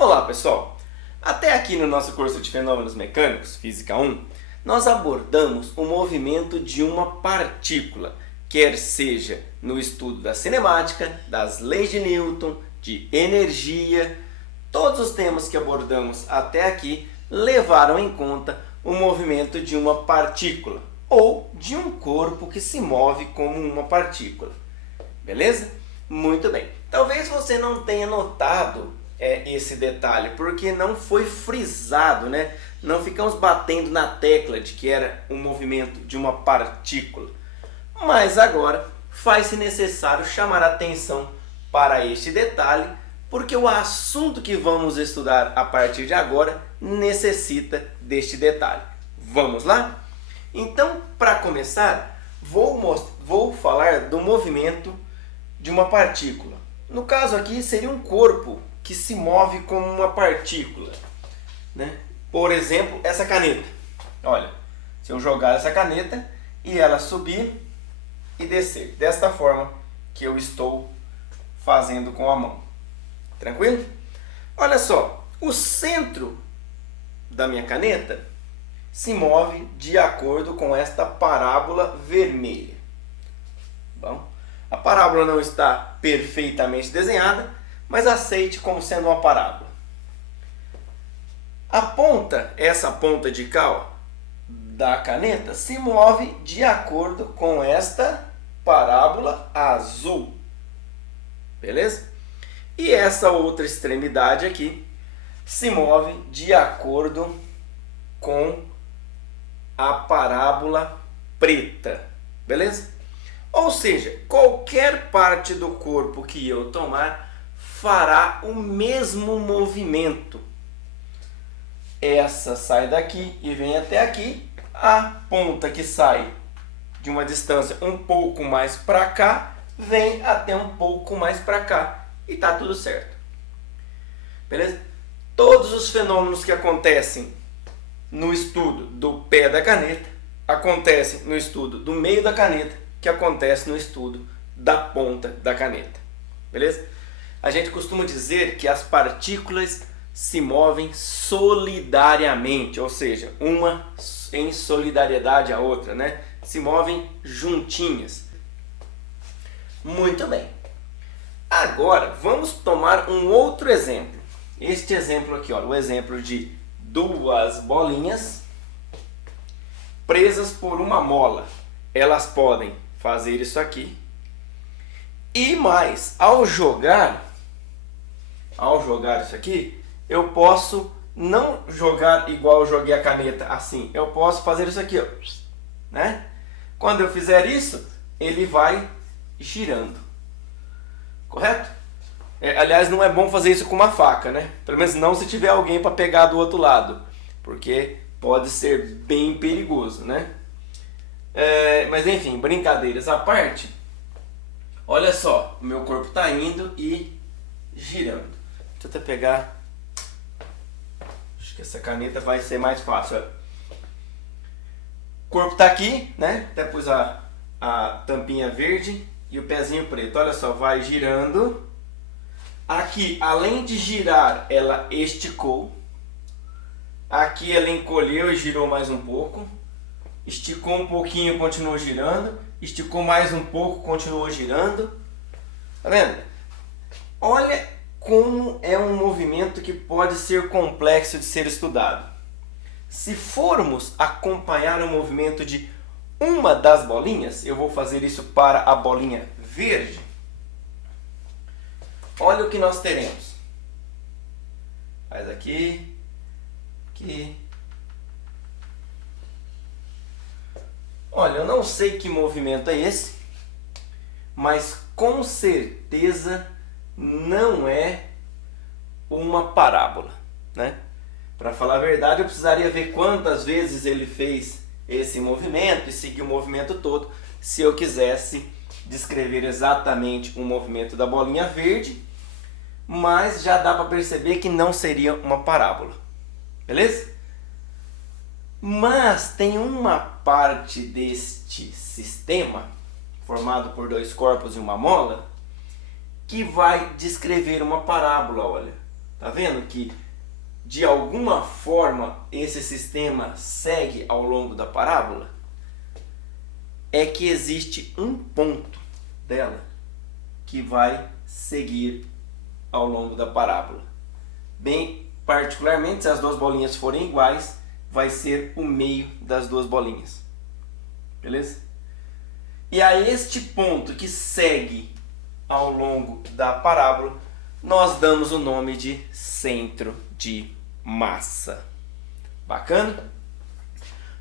Olá pessoal! Até aqui no nosso curso de Fenômenos Mecânicos, Física 1, nós abordamos o movimento de uma partícula, quer seja no estudo da cinemática, das leis de Newton, de energia. Todos os temas que abordamos até aqui levaram em conta o movimento de uma partícula ou de um corpo que se move como uma partícula. Beleza? Muito bem. Talvez você não tenha notado esse detalhe, porque não foi frisado, né? Não ficamos batendo na tecla de que era um movimento de uma partícula. Mas agora faz-se necessário chamar a atenção para este detalhe, porque o assunto que vamos estudar a partir de agora necessita deste detalhe. Vamos lá? Então, para começar, vou falar do movimento de uma partícula. No caso aqui seria um corpo que se move como uma partícula, né? Por exemplo, essa caneta. Olha, se eu jogar essa caneta e ela subir e descer, desta forma que eu estou fazendo com a mão. Tranquilo? Olha só, o centro da minha caneta se move de acordo com esta parábola vermelha. Bom, a parábola não está perfeitamente desenhada, mas aceite como sendo uma parábola. A ponta, essa ponta de cá da caneta, se move de acordo com esta parábola azul. Beleza? E essa outra extremidade aqui se move de acordo com a parábola preta. Beleza? Ou seja, qualquer parte do corpo que eu tomar fará o mesmo movimento. Essa sai daqui e vem até aqui. A ponta que sai de uma distância um pouco mais para cá, vem até um pouco mais para cá. E tá tudo certo. Beleza? Todos os fenômenos que acontecem no estudo do pé da caneta, acontecem no estudo do meio da caneta, que acontece no estudo da ponta da caneta. Beleza? A gente costuma dizer que as partículas se movem solidariamente, ou seja, uma em solidariedade à outra, né? Se movem juntinhas. Muito bem. Agora, vamos tomar um outro exemplo. Este exemplo aqui, ó, o exemplo de duas bolinhas presas por uma mola. Elas podem fazer isso aqui. E mais, ao jogar isso aqui, eu posso não jogar igual eu joguei a caneta assim. Eu posso fazer isso aqui, ó, né? Quando eu fizer isso, ele vai girando. Correto? Aliás, não é bom fazer isso com uma faca, né? Pelo menos não se tiver alguém para pegar do outro lado, porque pode ser bem perigoso, né? Mas enfim, brincadeiras à parte, olha só, o meu corpo está indo e girando. Deixa eu até pegar, acho que essa caneta vai ser mais fácil. O corpo está aqui, né? Até pus a tampinha verde e o pezinho preto. Olha só, vai girando. Aqui, além de girar, ela esticou. Aqui ela encolheu e girou mais um pouco. Esticou um pouquinho, continuou girando. Esticou mais um pouco, continuou girando. Tá vendo? Olha como é um movimento que pode ser complexo de ser estudado. Se formos acompanhar o movimento de uma das bolinhas, eu vou fazer isso para a bolinha verde. Olha o que nós teremos. Faz aqui, aqui. Olha, eu não sei que movimento é esse, mas com certeza não é uma parábola, né? Para falar a verdade, eu precisaria ver quantas vezes ele fez esse movimento e seguir o movimento todo, se eu quisesse descrever exatamente o movimento da bolinha verde, mas já dá para perceber que não seria uma parábola. Beleza? Mas tem uma parte deste sistema, formado por dois corpos e uma mola, que vai descrever uma parábola, olha. Tá vendo que de alguma forma esse sistema segue ao longo da parábola? É que existe um ponto dela que vai seguir ao longo da parábola. Bem, particularmente, se as duas bolinhas forem iguais, vai ser o meio das duas bolinhas. Beleza? E a este ponto que segue ao longo da parábola, nós damos o nome de centro de massa. Bacana?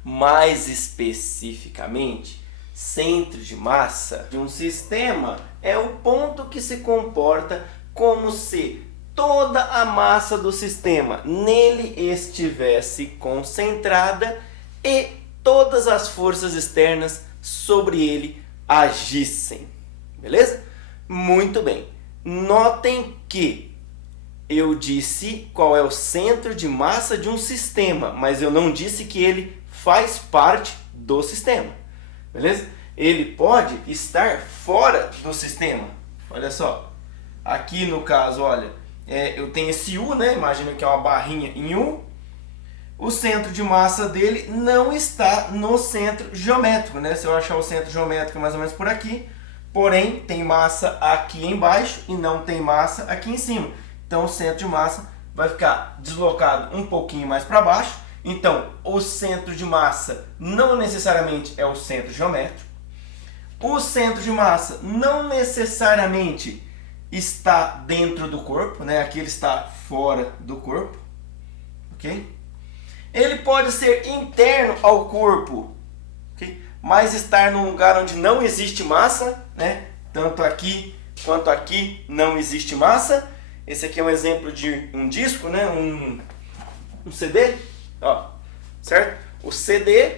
Mais especificamente, centro de massa de um sistema é o ponto que se comporta como se toda a massa do sistema nele estivesse concentrada e todas as forças externas sobre ele agissem. Beleza? Muito bem. Notem que eu disse qual é o centro de massa de um sistema, mas eu não disse que ele faz parte do sistema. Beleza? Ele pode estar fora do sistema. Olha só. Aqui no caso, olha, eu tenho esse U, né? Imagina que é uma barrinha em U. O centro de massa dele não está no centro geométrico, né? Se eu achar o centro geométrico mais ou menos por aqui, porém tem massa aqui embaixo e não tem massa aqui em cima. Então o centro de massa vai ficar deslocado um pouquinho mais para baixo. Então o centro de massa não necessariamente é o centro geométrico. O centro de massa não necessariamente está dentro do corpo, né? Aqui ele está fora do corpo, ok? Ele pode ser interno ao corpo, okay? Mas estar num lugar onde não existe massa, né? Tanto aqui quanto aqui não existe massa. Esse aqui é um exemplo de um disco, né? Um CD, ó, certo? O CD,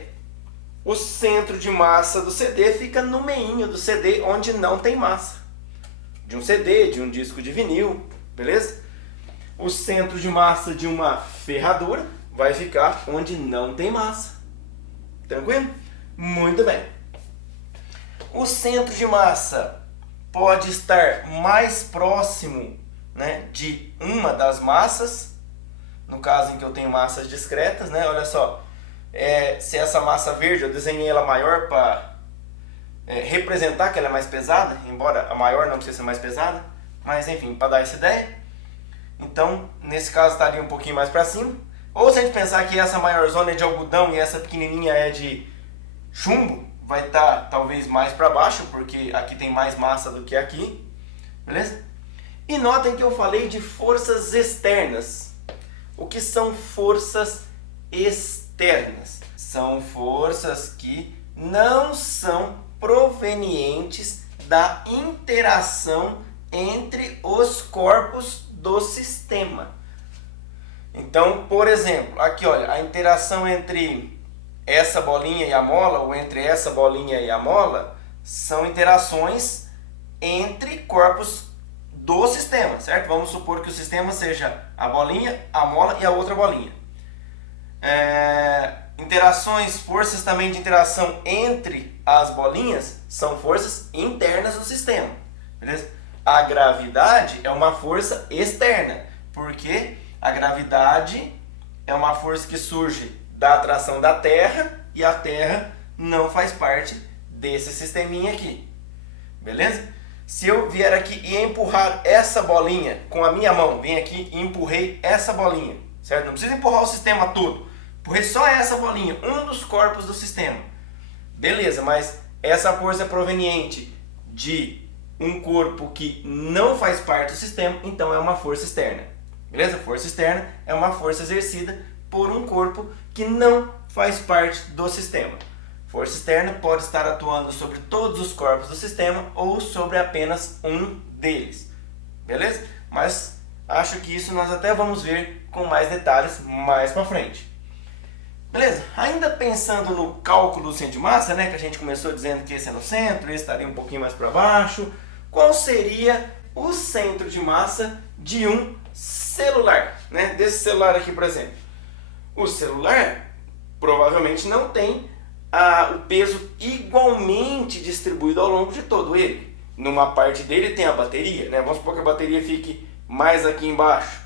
o centro de massa do CD fica no meinho do CD, onde não tem massa. De um CD, de um disco de vinil, beleza? O centro de massa de uma ferradura vai ficar onde não tem massa. Tranquilo? Muito bem. O centro de massa pode estar mais próximo, né, de uma das massas, no caso em que eu tenho massas discretas, né? Olha só, se essa massa verde eu desenhei ela maior para representar que ela é mais pesada, embora a maior não precise ser mais pesada, mas enfim, para dar essa ideia. Então, nesse caso estaria um pouquinho mais para cima. Ou se a gente pensar que essa maior zona é de algodão e essa pequenininha é de chumbo, vai estar talvez mais para baixo, porque aqui tem mais massa do que aqui, beleza? E notem que eu falei de forças externas. O que são forças externas? São forças que não são provenientes da interação entre os corpos do sistema. Então, por exemplo, aqui olha, a interação entre essa bolinha e a mola, ou entre essa bolinha e a mola, são interações entre corpos do sistema, certo? Vamos supor que o sistema seja a bolinha, a mola e a outra bolinha. Interações, forças também de interação entre as bolinhas são forças internas do sistema, beleza? A gravidade é uma força externa, porque a gravidade é uma força que surge da atração da Terra e a Terra não faz parte desse sisteminha aqui, beleza? Se eu vier aqui e empurrar essa bolinha com a minha mão, vim aqui e empurrei essa bolinha, certo? Não precisa empurrar o sistema todo, empurrei só essa bolinha, um dos corpos do sistema. Beleza, mas essa força é proveniente de um corpo que não faz parte do sistema, então é uma força externa. Beleza? Força externa é uma força exercida por um corpo que não faz parte do sistema. Força externa pode estar atuando sobre todos os corpos do sistema ou sobre apenas um deles. Beleza? Mas acho que isso nós até vamos ver com mais detalhes mais para frente. Beleza? Ainda pensando no cálculo do centro de massa, né, que a gente começou dizendo que esse é no centro, esse estaria um pouquinho mais para baixo. Qual seria o centro de massa de um celular, né? Desse celular aqui, por exemplo. O celular provavelmente não tem o peso igualmente distribuído ao longo de todo ele. Numa parte dele tem a bateria, né? Vamos supor que a bateria fique mais aqui embaixo.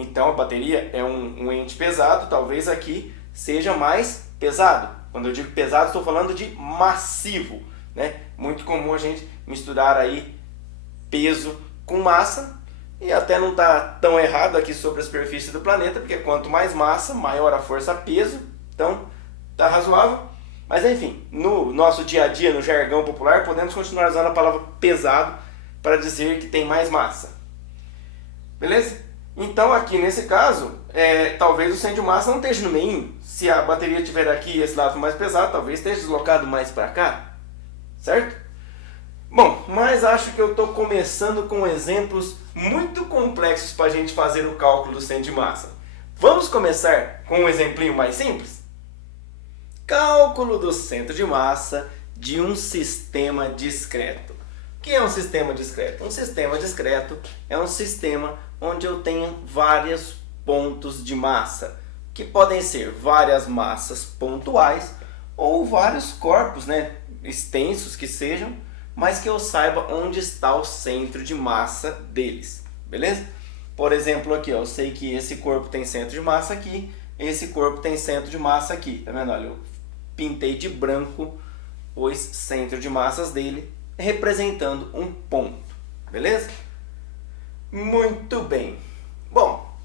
Então a bateria é um ente pesado, talvez aqui seja mais pesado. Quando eu digo pesado, estou falando de massivo, né? Muito comum a gente misturar aí peso com massa, e até não está tão errado aqui sobre a superfície do planeta, porque quanto mais massa, maior a força-peso, então está razoável. Mas enfim, no nosso dia a dia, no jargão popular, podemos continuar usando a palavra pesado para dizer que tem mais massa. Beleza? Então aqui nesse caso, talvez o centro de massa não esteja no meio. Se a bateria estiver aqui e esse lado mais pesado, talvez esteja deslocado mais para cá. Certo? Bom, mas acho que eu estou começando com exemplos muito complexos para a gente fazer o cálculo do centro de massa. Vamos começar com um exemplinho mais simples? Cálculo do centro de massa de um sistema discreto. O que é um sistema discreto? Um sistema discreto é um sistema onde eu tenho vários pontos de massa, que podem ser várias massas pontuais ou vários corpos, né, extensos que sejam, mas que eu saiba onde está o centro de massa deles, beleza? Por exemplo, aqui, ó, eu sei que esse corpo tem centro de massa aqui, esse corpo tem centro de massa aqui, tá vendo? Olha, eu pintei de branco os centros de massas dele, representando um ponto, beleza? Muito bem. Bom,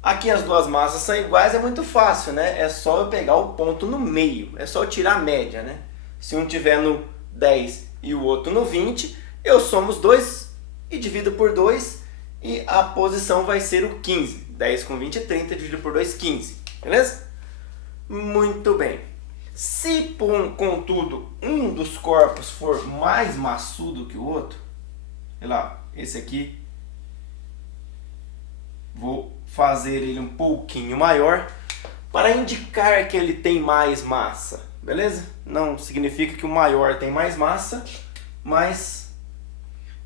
aqui as duas massas são iguais, é muito fácil, né? É só eu pegar o ponto no meio, é só eu tirar a média, né? Se um tiver no 10 e o outro no 20, eu somo os dois e divido por 2 e a posição vai ser o 15. 10 com 20 é 30, dividido por 2, 15. Beleza? Muito bem. Se, contudo, um dos corpos for mais maçudo que o outro, sei lá, esse aqui, vou fazer ele um pouquinho maior para indicar que ele tem mais massa, beleza? Não significa que o maior tem mais massa, mas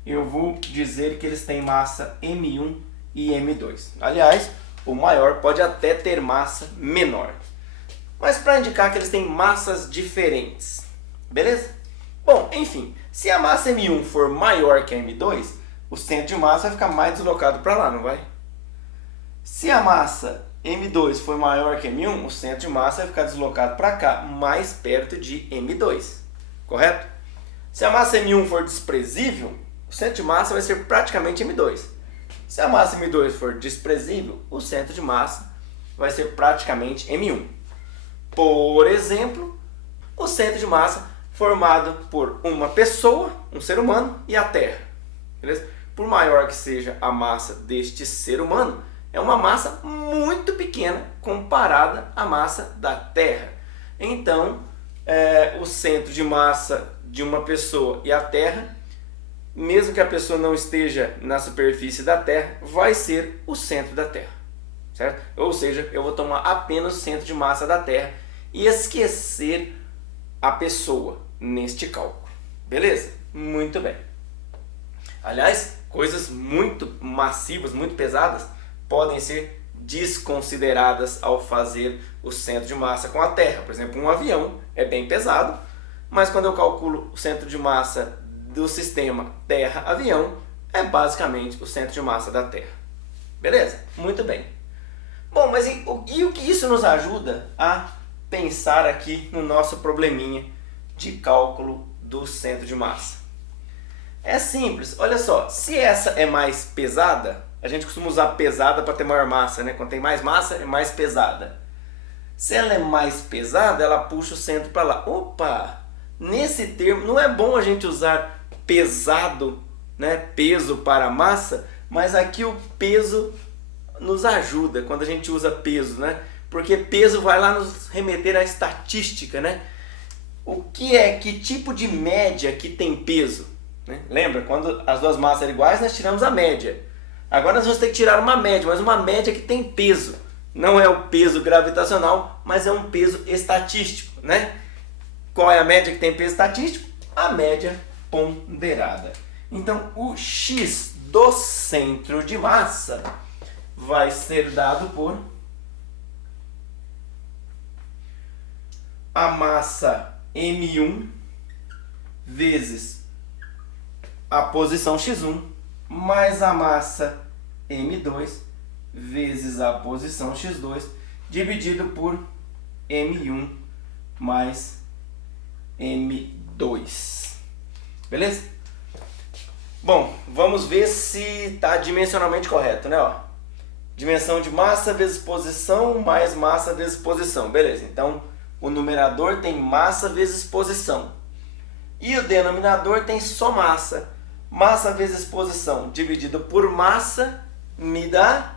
eu vou dizer que eles têm massa M1 e M2. Aliás, o maior pode até ter massa menor. Mas para indicar que eles têm massas diferentes, beleza? Bom, enfim, se a massa M1 for maior que a M2, o centro de massa vai ficar mais deslocado para lá, não vai? Se a massa M2 for maior que M1, o centro de massa vai ficar deslocado para cá, mais perto de M2, correto? Se a massa M1 for desprezível, o centro de massa vai ser praticamente M2. Se a massa M2 for desprezível, o centro de massa vai ser praticamente M1. Por exemplo, o centro de massa formado por uma pessoa, um ser humano e a Terra. Beleza? Por maior que seja a massa deste ser humano, é uma massa muito pequena comparada à massa da Terra. Então, o centro de massa de uma pessoa e a Terra, mesmo que a pessoa não esteja na superfície da Terra, vai ser o centro da Terra. Certo? Ou seja, eu vou tomar apenas o centro de massa da Terra e esquecer a pessoa neste cálculo. Beleza? Muito bem. Aliás, coisas muito massivas, muito pesadas, podem ser desconsideradas ao fazer o centro de massa com a Terra. Por exemplo, um avião é bem pesado, mas quando eu calculo o centro de massa do sistema Terra-avião, é basicamente o centro de massa da Terra. Beleza? Muito bem. Bom, mas e o que isso nos ajuda a pensar aqui no nosso probleminha de cálculo do centro de massa? É simples, olha só, se essa é mais pesada, a gente costuma usar pesada para ter maior massa, né? Quando tem mais massa, é mais pesada. Se ela é mais pesada, ela puxa o centro para lá. Opa! Nesse termo, não é bom a gente usar pesado, né? Peso para massa, mas aqui o peso nos ajuda quando a gente usa peso, né? Porque peso vai lá nos remeter à estatística, né? Que tipo de média que tem peso? Né? Lembra, quando as duas massas eram iguais, nós tiramos a média. Agora nós vamos ter que tirar uma média, mas uma média que tem peso. Não é o peso gravitacional, mas é um peso estatístico, né? Qual é a média que tem peso estatístico? A média ponderada. Então, o x do centro de massa vai ser dado por a massa M1 vezes a posição x1 mais a massa M2 vezes a posição x2 dividido por m1 mais m2. Beleza? Bom, vamos ver se está dimensionalmente correto, né? Ó, dimensão de massa vezes posição mais massa vezes posição. Beleza, então o numerador tem massa vezes posição. E o denominador tem só massa. Massa vezes posição dividido por massa me dá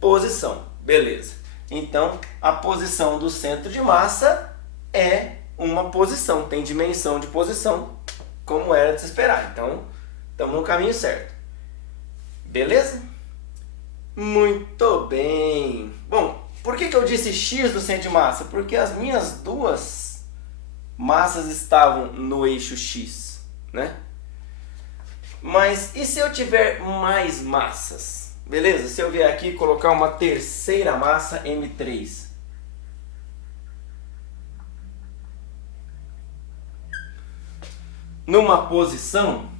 posição. Beleza. Então, a posição do centro de massa é uma posição. Tem dimensão de posição, como era de se esperar. Então, estamos no caminho certo. Beleza? Muito bem. Bom, por que eu disse x do centro de massa? Porque as minhas duas massas estavam no eixo x, né? Mas e se eu tiver mais massas? Beleza? Se eu vier aqui e colocar uma terceira massa, M3. Numa posição,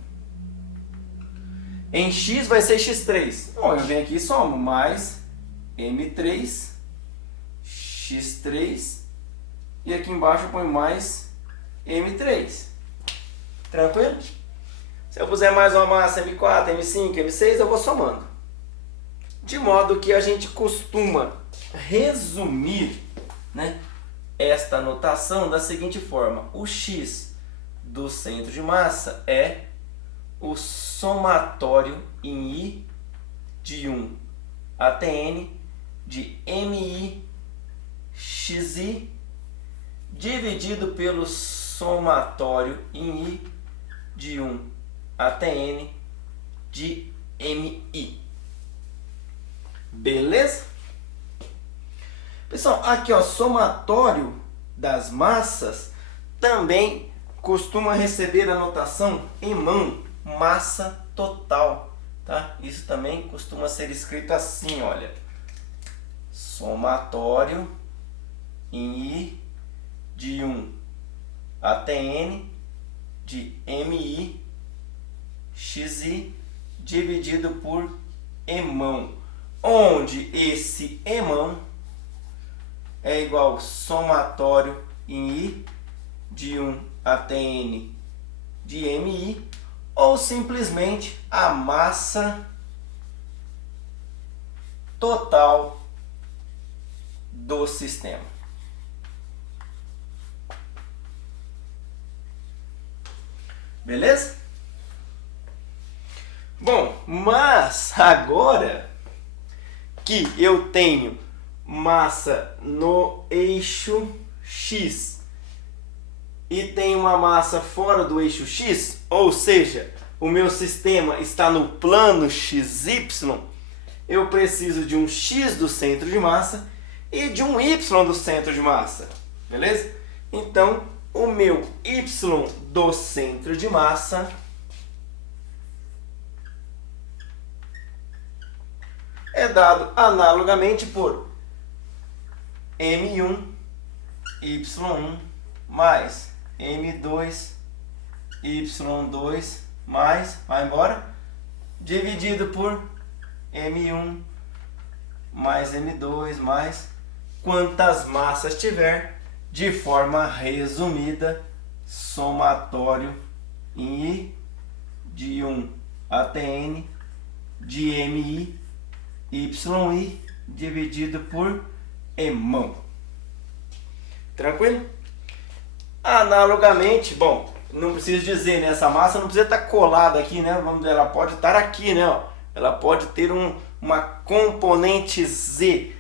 em x vai ser x3. Bom, eu venho aqui e somo mais M3, x3, e aqui embaixo eu ponho mais M3. Tranquilo? Se eu puser mais uma massa M4, M5, M6, eu vou somando. De modo que a gente costuma resumir, né, esta notação da seguinte forma. O x do centro de massa é o somatório em I de 1 até N de MI xi dividido pelo somatório em I de 1 até N de MI. Beleza? Pessoal, aqui ó, somatório das massas também costuma receber a notação em mão, massa total, tá? Isso também costuma ser escrito assim, olha. Somatório em I de 1 até N de MI xi dividido por emão, onde esse emão é igual ao somatório em I de 1 até N de MI, ou simplesmente a massa total do sistema. Beleza? Bom, mas agora que eu tenho massa no eixo X e tenho uma massa fora do eixo X, ou seja, o meu sistema está no plano XY, eu preciso de um X do centro de massa e de um Y do centro de massa. Beleza? Então, o meu Y do centro de massa é dado analogamente por M1, Y1 mais M2, Y2 mais, vai embora, dividido por M1 mais M2 mais quantas massas tiver, de forma resumida, somatório em I de 1 até N de MI YI dividido por emão. Tranquilo? Analogamente, bom, não preciso dizer, né? Essa massa não precisa estar colada aqui, né? Vamos dizer, ela pode estar aqui, né? Ó, ela pode ter uma componente Z.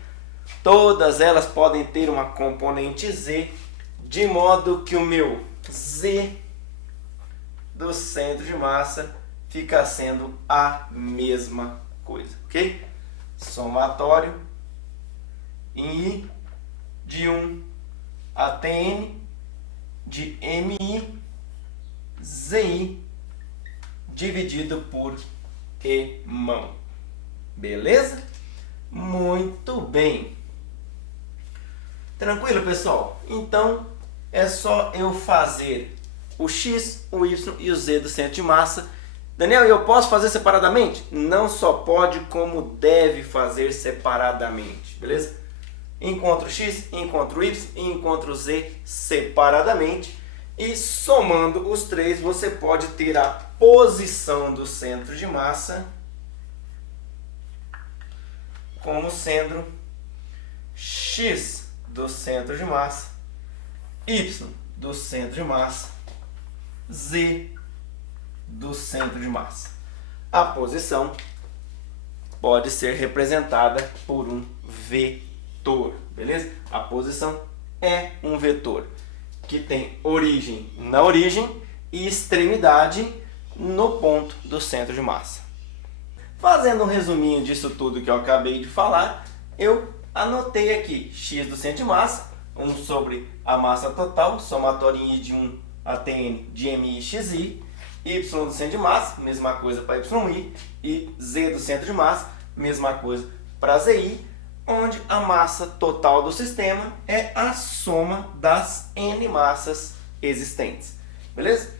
Todas elas podem ter uma componente Z, de modo que o meu Z do centro de massa fica sendo a mesma coisa, ok? Somatório em I de 1 até N de MI ZI dividido por emão. Beleza? Muito bem. Tranquilo, pessoal? Então, é só eu fazer o X, o Y e o Z do centro de massa Daniel, eu posso fazer separadamente? Não só pode, como deve fazer separadamente, beleza? Encontro x, encontro y e encontro z separadamente. E somando os três, você pode ter a posição do centro de massa como sendo x do centro de massa, y do centro de massa, z do centro de massa. A posição pode ser representada por um vetor, beleza? A posição é um vetor que tem origem na origem e extremidade no ponto do centro de massa. Fazendo um resuminho disso tudo que eu acabei de falar, eu anotei aqui x do centro de massa, 1 sobre a massa total, somatório em I de 1 até n de mi xi, y do centro de massa, mesma coisa para yi, e z do centro de massa, mesma coisa para zi, onde a massa total do sistema é a soma das n massas existentes. Beleza?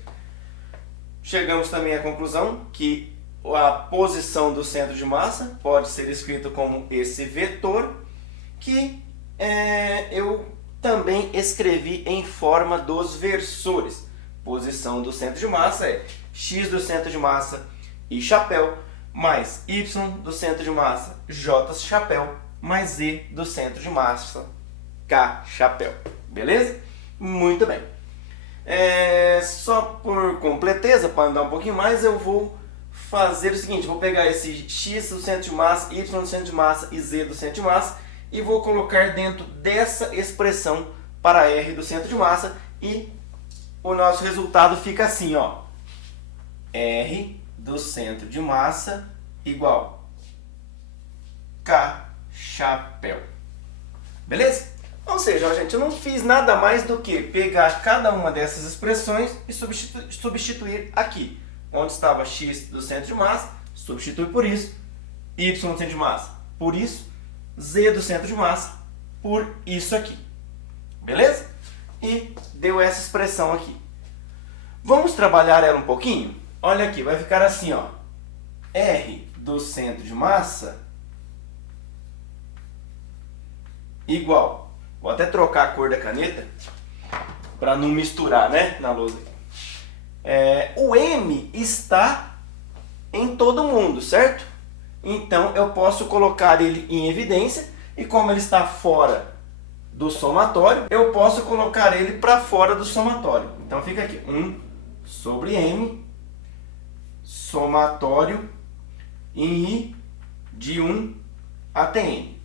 Chegamos também à conclusão que a posição do centro de massa pode ser escrito como esse vetor, que eu também escrevi em forma dos versores. Posição do centro de massa é x do centro de massa e chapéu, mais y do centro de massa, j chapéu, mais z do centro de massa, k chapéu. Beleza? Muito bem. Só por completeza, para andar um pouquinho mais, eu vou fazer o seguinte: vou pegar esse x do centro de massa, y do centro de massa e z do centro de massa e vou colocar dentro dessa expressão para r do centro de massa, e o nosso resultado fica assim, ó: r do centro de massa igual k chapéu. Beleza? Ou seja, ó, gente, eu não fiz nada mais do que pegar cada uma dessas expressões e substituir aqui. Onde estava x do centro de massa, substitui por isso, y do centro de massa por isso, z do centro de massa por isso aqui. Beleza? E deu essa expressão aqui. Vamos trabalhar ela um pouquinho? Olha aqui, vai ficar assim, ó: r do centro de massa igual, vou até trocar a cor da caneta para não misturar, né, na lousa. O m está em todo mundo, certo? Então eu posso colocar ele em evidência, e como ele está fora do somatório, eu posso colocar ele para fora do somatório. Então fica aqui 1 sobre m somatório em I de 1 até n.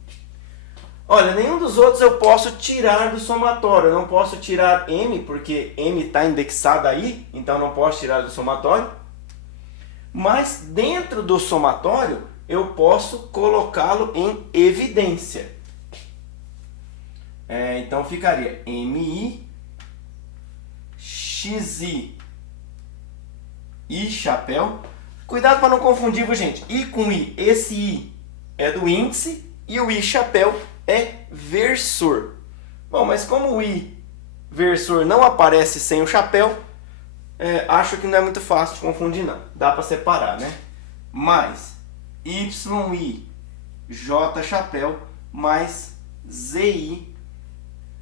Olha, nenhum dos outros eu posso tirar do somatório. Eu não posso tirar m, porque m está indexado aí, então não posso tirar do somatório. Mas dentro do somatório, eu posso colocá-lo em evidência. Então ficaria mi, xi e chapéu. Cuidado para não confundir, viu, gente? I com i, esse i é do índice e o i chapéu é versor. Bom, mas como o i versor não aparece sem o chapéu, acho que não é muito fácil de confundir, não. Dá para separar, né? Mais yi, j chapéu, mais zi,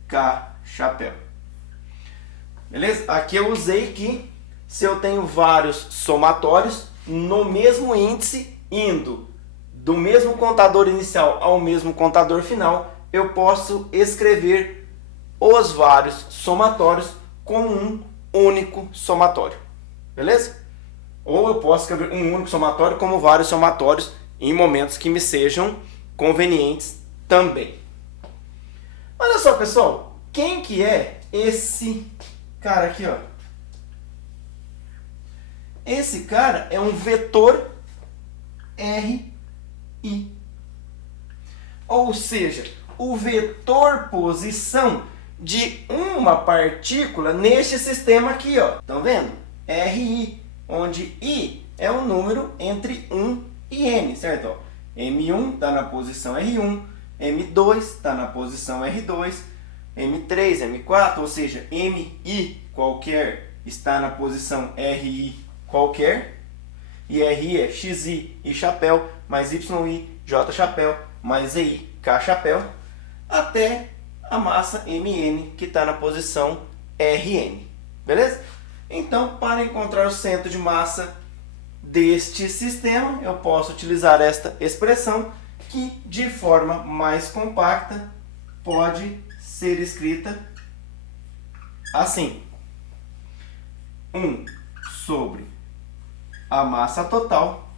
k chapéu. Beleza? Aqui eu usei que se eu tenho vários somatórios no mesmo índice, indo do mesmo contador inicial ao mesmo contador final, eu posso escrever os vários somatórios como um único somatório. Beleza? Ou eu posso escrever um único somatório como vários somatórios em momentos que me sejam convenientes também. Olha só, pessoal, quem que é esse cara aqui, ó? Esse cara é um vetor RI. Ou seja, o vetor posição de uma partícula neste sistema aqui, ó. Estão vendo? RI, onde I é um número entre 1 e n, certo? Ó, M1 está na posição R1, M2 está na posição R2, M3, M4, ou seja, MI qualquer está na posição RI qualquer. e RI é XI, I chapéu, mais YI, J chapéu, mais EI, K chapéu, até a massa MN, que está na posição RN. Beleza? Então, para encontrar o centro de massa deste sistema, eu posso utilizar esta expressão, que de forma mais compacta pode ser escrita assim: 1 sobre a massa total,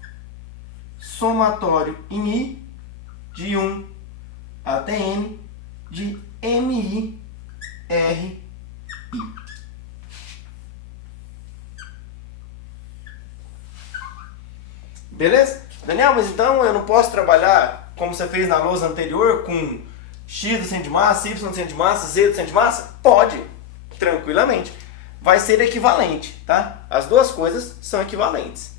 somatório em I, de 1 até N, de MI, RI. Beleza? Daniel, mas então eu não posso trabalhar como você fez na lousa anterior com X do centro de massa, Y do centro de massa, Z do centro de massa? Pode, tranquilamente. Vai ser equivalente, tá? As duas coisas são equivalentes.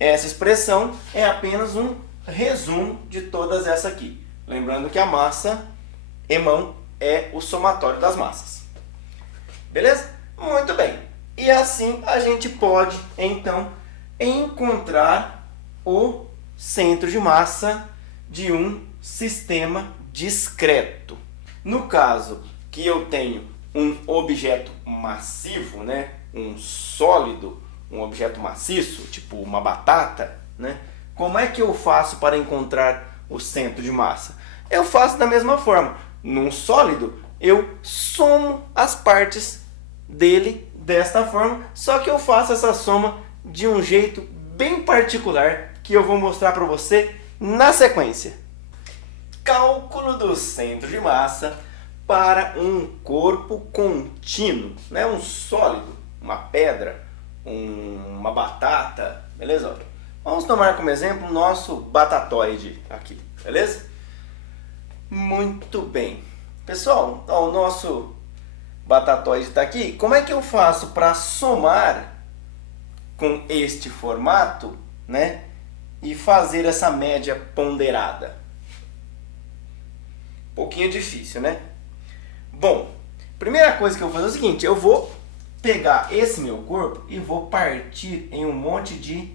Essa expressão é apenas um resumo de todas essas aqui. Lembrando que a massa EMAN é o somatório das massas. Beleza? Muito bem. E assim a gente pode, então, encontrar o centro de massa de um sistema discreto. No caso que eu tenho um objeto massivo, né, um sólido, um objeto maciço, tipo uma batata, né, como é que eu faço para encontrar o centro de massa? Eu faço da mesma forma. Num sólido, eu somo as partes dele desta forma, só que eu faço essa soma de um jeito bem particular que eu vou mostrar para você na sequência. Cálculo do centro de massa para um corpo contínuo, né? Um sólido, uma pedra, uma batata, beleza? Vamos tomar como exemplo o nosso batatoide aqui, beleza? Muito bem. Pessoal, ó, o nosso batatoide está aqui. Como é que eu faço para somar com este formato, né? E fazer essa média ponderada? Um pouquinho difícil, né? Bom, primeira coisa que eu vou fazer é o seguinte: eu vou pegar esse meu corpo e vou partir em um monte de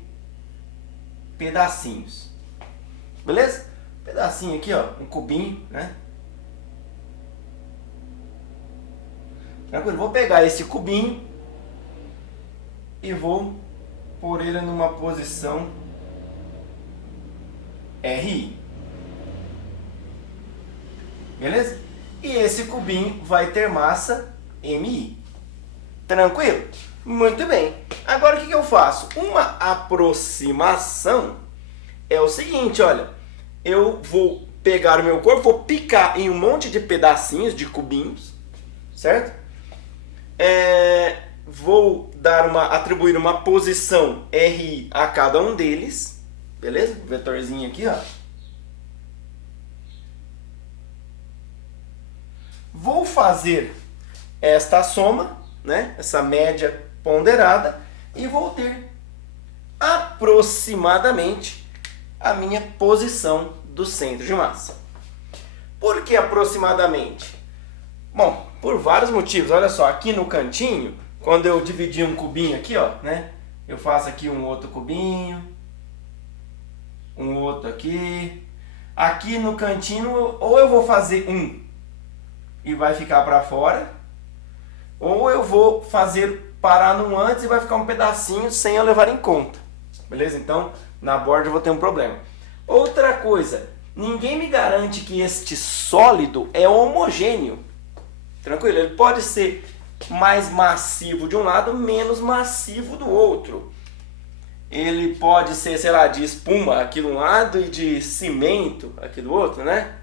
pedacinhos. Beleza? Pedacinho aqui, ó, um cubinho, né? Tranquilo? Vou pegar esse cubinho e vou pôr ele numa posição RI. Beleza? E esse cubinho vai ter massa MI. Tranquilo? Muito bem. Agora o que eu faço? Uma aproximação é o seguinte, olha. Eu vou pegar o meu corpo, vou picar em um monte de pedacinhos, de cubinhos, certo? Vou atribuir uma posição RI a cada um deles, beleza? Vetorzinho aqui, ó. Vou fazer esta soma, né? Essa média ponderada, e vou ter aproximadamente a minha posição do centro de massa. Por que aproximadamente? Bom, por vários motivos. Olha só, aqui no cantinho, quando eu dividir um cubinho aqui, ó, né? Eu faço aqui um outro cubinho, um outro aqui. Aqui no cantinho, ou eu vou fazer um e vai ficar para fora, ou eu vou fazer parar num antes e vai ficar um pedacinho sem eu levar em conta. Beleza? Então, na borda eu vou ter um problema. Outra coisa, ninguém me garante que este sólido é homogêneo. Tranquilo? Ele pode ser mais massivo de um lado, menos massivo do outro. Ele pode ser, sei lá, de espuma aqui de um lado e de cimento aqui do outro, né?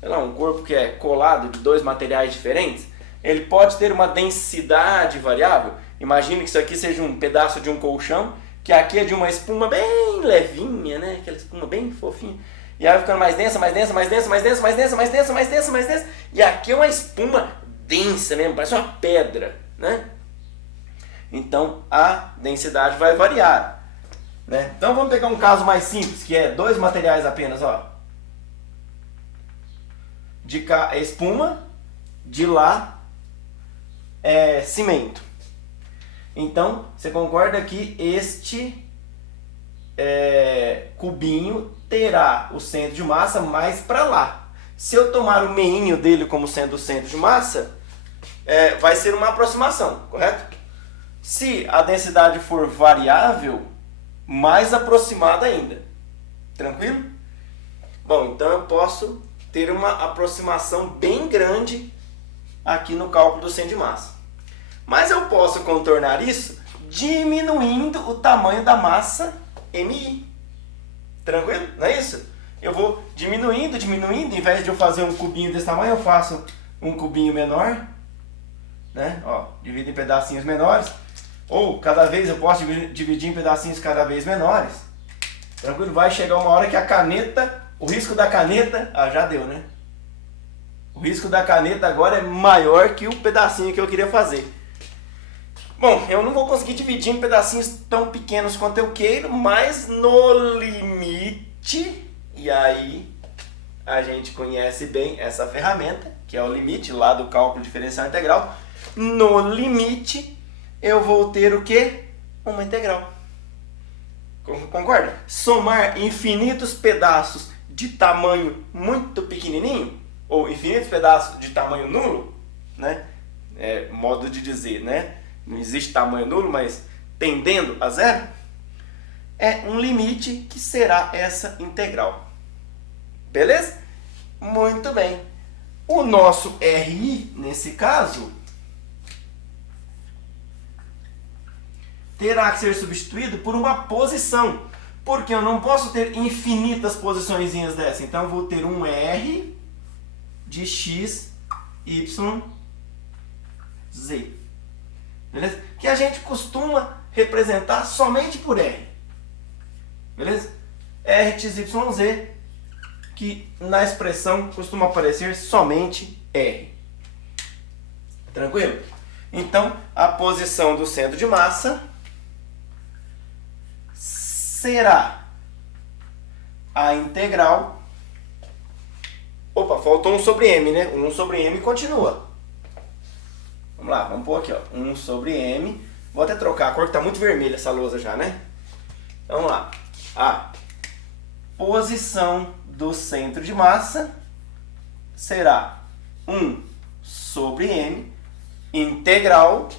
Sei lá, um corpo que é colado de dois materiais diferentes. Ele pode ter uma densidade variável. Imagine que isso aqui seja um pedaço de um colchão, que aqui é de uma espuma bem levinha, né? Aquela espuma bem fofinha. E aí vai ficando mais densa, mais densa, mais densa, mais densa, mais densa, mais densa, mais densa, mais densa. E aqui é uma espuma densa mesmo, parece uma pedra, né? Então a densidade vai variar, né? Então vamos pegar um caso mais simples, que é dois materiais apenas, ó. De cá é espuma, de lá é cimento. Então, você concorda que este cubinho terá o centro de massa mais para lá. Se eu tomar o meinho dele como sendo o centro de massa, vai ser uma aproximação, correto? Se a densidade for variável, mais aproximada ainda. Tranquilo? Bom, então eu posso ter uma aproximação bem grande aqui no cálculo do centro de massa. Mas eu posso contornar isso diminuindo o tamanho da massa MI. Tranquilo? Não é isso? Eu vou diminuindo, em vez de eu fazer um cubinho desse tamanho, eu faço um cubinho menor, né? Ó, divido em pedacinhos menores. Ou cada vez eu posso dividir em pedacinhos cada vez menores. Tranquilo? Vai chegar uma hora que a caneta, o risco da caneta, já deu, né? O risco da caneta agora é maior que o pedacinho que eu queria fazer. Bom, eu não vou conseguir dividir em pedacinhos tão pequenos quanto eu queiro, mas no limite, e aí a gente conhece bem essa ferramenta, que é o limite lá do cálculo diferencial integral. No limite, eu vou ter o quê? Uma integral. Concorda? Somar infinitos pedaços de tamanho muito pequenininho, ou infinitos pedaços de tamanho nulo, né? Modo de dizer, né? Não existe tamanho nulo, mas tendendo a zero, é um limite que será essa integral. Beleza? Muito bem. O nosso RI, nesse caso, terá que ser substituído por uma posição, porque eu não posso ter infinitas posiçõezinhas dessa. Então, eu vou ter um R de x, y, z. Beleza? Que a gente costuma representar somente por R. Beleza? R, x, y, z, que na expressão costuma aparecer somente R. Tranquilo? Então, a posição do centro de massa será a integral. Opa, faltou 1 sobre m, né? 1 sobre m continua. Vamos lá, vamos pôr aqui, ó. 1 sobre m. Vou até trocar a cor, que está muito vermelha essa lousa já, né? Então, vamos lá. A posição do centro de massa será 1 sobre m, integral.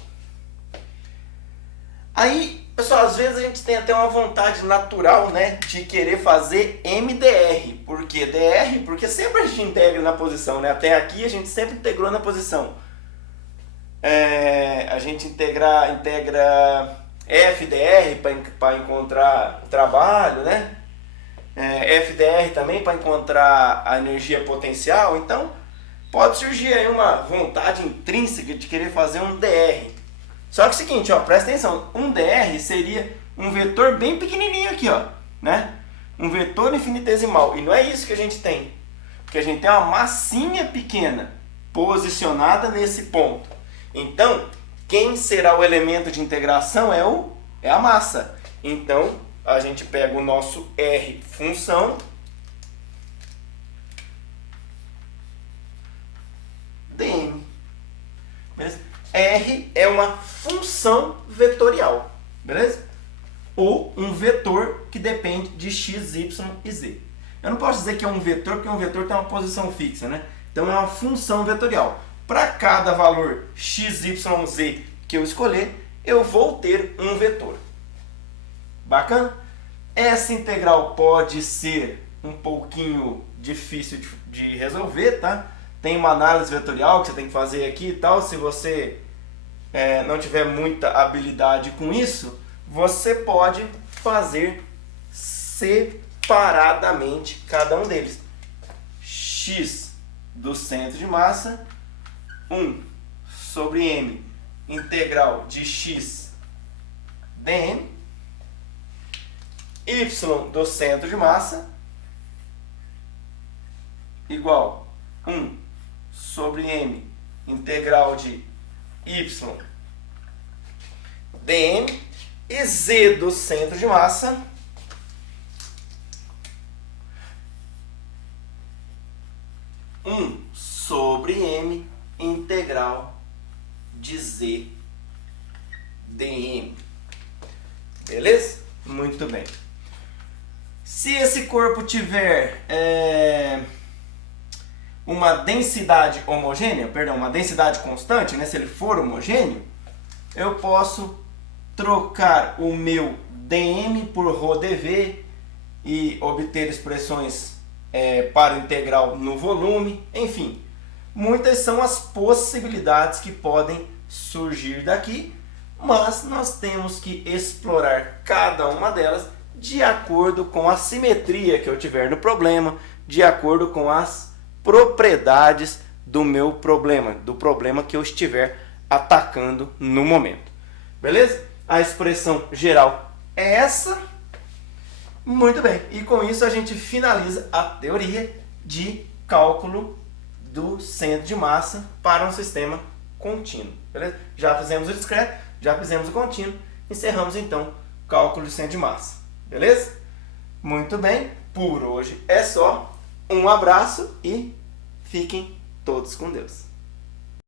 Aí, pessoal, às vezes a gente tem até uma vontade natural, né, de querer fazer MDR. Por que DR? Porque sempre a gente integra na posição, né? Até aqui a gente sempre integrou na posição. A gente integra FDR para encontrar o trabalho, né? FDR também para encontrar a energia potencial. Então, pode surgir aí uma vontade intrínseca de querer fazer um DR. Só que é o seguinte, ó, presta atenção, um DR seria um vetor bem pequenininho aqui, ó, né? Um vetor infinitesimal. E não é isso que a gente tem. Porque a gente tem uma massinha pequena posicionada nesse ponto. Então, quem será o elemento de integração é a massa. Então, a gente pega o nosso R função dm. Beleza? R é uma função vetorial, beleza? Ou um vetor que depende de x, y e z. Eu não posso dizer que é um vetor, porque um vetor tem uma posição fixa, né? Então, é uma função vetorial. Para cada valor x, y, z que eu escolher, eu vou ter um vetor. Bacana? Essa integral pode ser um pouquinho difícil de resolver, tá? Tem uma análise vetorial que você tem que fazer aqui e tal. Se você não tiver muita habilidade com isso, você pode fazer separadamente cada um deles. X do centro de massa, 1 sobre m, integral de x dm, y do centro de massa, igual 1 sobre m, integral de y dm, e z do centro de massa, sobre m, integral de z dm. Beleza? Muito bem. Se esse corpo tiver uma densidade homogênea, perdão, uma densidade constante, né, se ele for homogêneo, eu posso trocar o meu dm por ρdv e obter expressões para o integral no volume, enfim. Muitas são as possibilidades que podem surgir daqui, mas nós temos que explorar cada uma delas de acordo com a simetria que eu tiver no problema, de acordo com as propriedades do meu problema, do problema que eu estiver atacando no momento. Beleza? A expressão geral é essa. Muito bem. E com isso a gente finaliza a teoria de cálculo do centro de massa para um sistema contínuo. Beleza? Já fizemos o discreto, já fizemos o contínuo. Encerramos então o cálculo de centro de massa. Beleza? Muito bem. Por hoje é só. Um abraço e fiquem todos com Deus.